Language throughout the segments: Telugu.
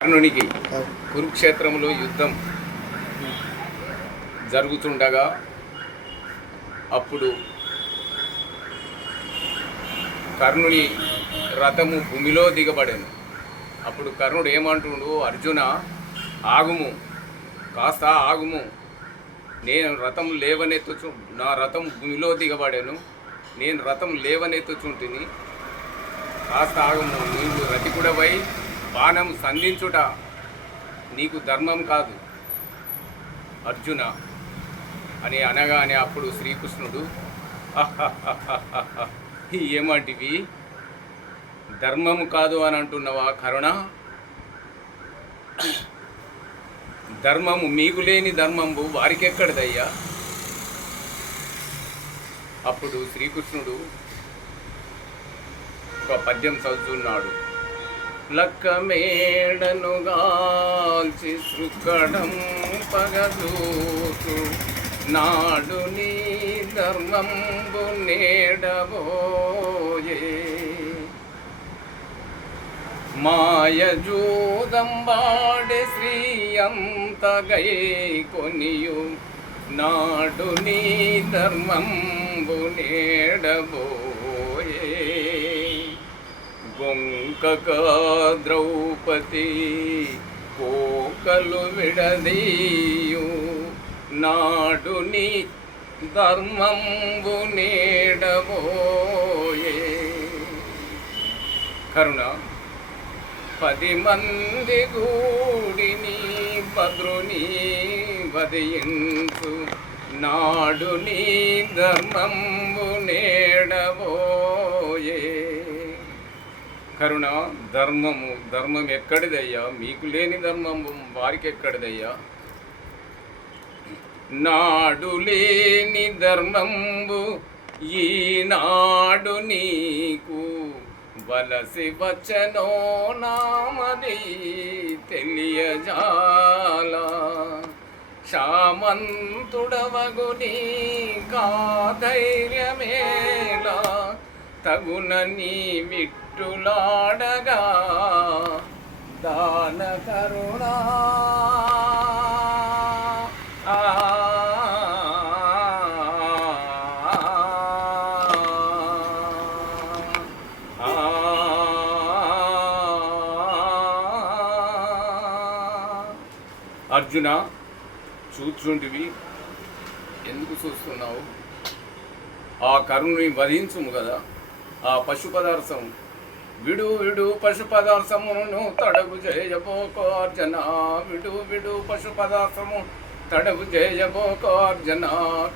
కర్ణునికి కురుక్షేత్రంలో యుద్ధం జరుగుతుండగా అప్పుడు కర్ణుని రథము భూమిలో దిగబడాను. అప్పుడు కర్ణుడు ఏమంటుండు, అర్జున ఆగుము, కాస్త ఆగుము, నేను రథం లేవనెత్తుచు, నా రథం భూమిలో దిగబడాను, నేను రథం లేవనెత్తుచుంటిని, కాస్త ఆగుము, నీవు రతికుడవై బాణం సంధించుట నీకు ధర్మం కాదు అర్జున అని అనగానే అప్పుడు శ్రీకృష్ణుడు ఏమంటివి, ధర్మము కాదు అని అంటున్నావా కరుణ? ధర్మము మీకు లేని ధర్మము వారికి ఎక్కడిదయ్యా? అప్పుడు శ్రీకృష్ణుడు ఒక పద్యం చదువుతున్నాడు. లక్క మేడను గాల్చి శృక్కడం పగదూసు నాడు నీ ధర్మంబు నేడబోయే మాయజూదం వాడే శ్రీయంతగై కొనియు నాడు నీ ధర్మంబు నేడబోయే గొంకక ద్రౌపది కోకలు విడదీయు నాడు నీ ధర్మంబు నేడబోయే కరుణ 10 మంది గూడిని భద్రుని వదయించు నాడు నీ ధర్మంబు నేడబోయే కరుణ, ధర్మం ఎక్కడిదయ్యా? మీకు లేని ధర్మము వారికి ఎక్కడిదయ్యా? నాడు లేని ధర్మంబు ఈనాడు నీకు వలసి వచ్చనో నామది తెలియజాలా శామంతుడవగుని కాధైర్యమేలా తగున నీ విట్టులాడగా దాన కరుణా అర్జున, చూచుంటివి ఎందుకు చూస్తున్నావు? ఆ కరుణుని వధించుము కదా. ఆ పశు పదార్థం విడు పశు పదార్థమును తడవు చేయబోకో అర్జున, విడు పశు పదార్థము తడవు చేయబోకో అర్జున,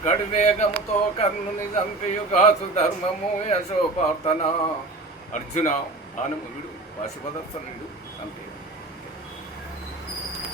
కడివేగముతో కర్ణుని చంపియుగాసు ధర్మము యశోపార్తన. అర్జున, బాణము విడు, పశు పదార్థం విడు, చంపేయు.